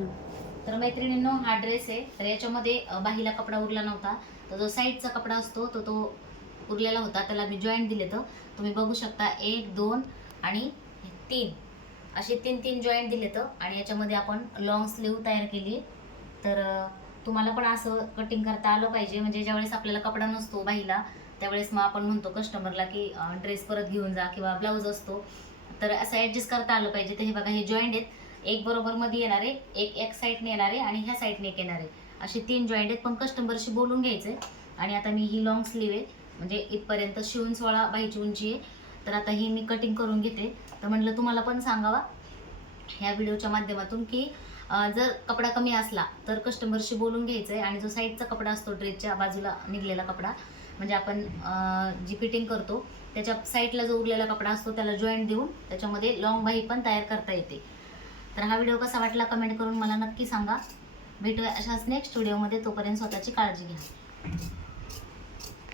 तर मैत्रिणींनो, हा ड्रेस आहे. तर याच्यामध्ये बाहीला कपडा उरला नव्हता, तर जो साईडचा कपडा असतो तो उरलेला होता. त्याला मी जॉईंट दिले. तर तुम्ही बघू शकता 1 2 आणि 3 असे 3 जॉईंट दिले. तर आणि याच्यामध्ये आपण लॉंग स्लीव तयार केली. तर तुम्हाला पण असं कटिंग करता आलं पाहिजे. म्हणजे ज्यावेळेस आपल्याला कपडा नसतो बाहीला, त्यावेळेस मग आपण म्हणतो कस्टमरला की ड्रेस परत घेऊन जा, किंवा ब्लाऊज असतो तर असं ॲडजस्ट करता आलं पाहिजे. तर हे बघा, हे जॉईंट आहेत. एक बरोबर मध्ये येणार आहे, एक साईडने येणार आहे आणि ह्या साईडने एक येणार आहे. असे 3 जॉईंट आहेत. पण कस्टमरशी बोलून घ्यायचं आहे. आणि आता मी ही लॉंग स्लीव आहे, म्हणजे इथपर्यंत शिवून 16 बाहीची उंची आहे. तर आता ही मी कटिंग करून घेते. तर म्हटलं तुम्हाला पण सांगावा ह्या व्हिडिओच्या माध्यमातून की जर कपडा कमी असला तर कस्टमरशी बोलून घ्यायचं आहे. आणि जो साईडचा कपडा असतो, ड्रेसच्या बाजूला निघलेला कपडा, म्हणजे आपण जी फिटिंग करतो त्याच्या साईडला जो उरलेला कपडा असतो त्याला जॉईंट देऊन त्याच्यामध्ये लॉंग बाही पण तयार करता येते. तर हा व्हिडिओ कसा वाटला कमेंट करून मला नक्की सांगा. भेटूया अशाच नेक्स्ट व्हिडिओमध्ये. तोपर्यंत स्वतःची काळजी घ्या.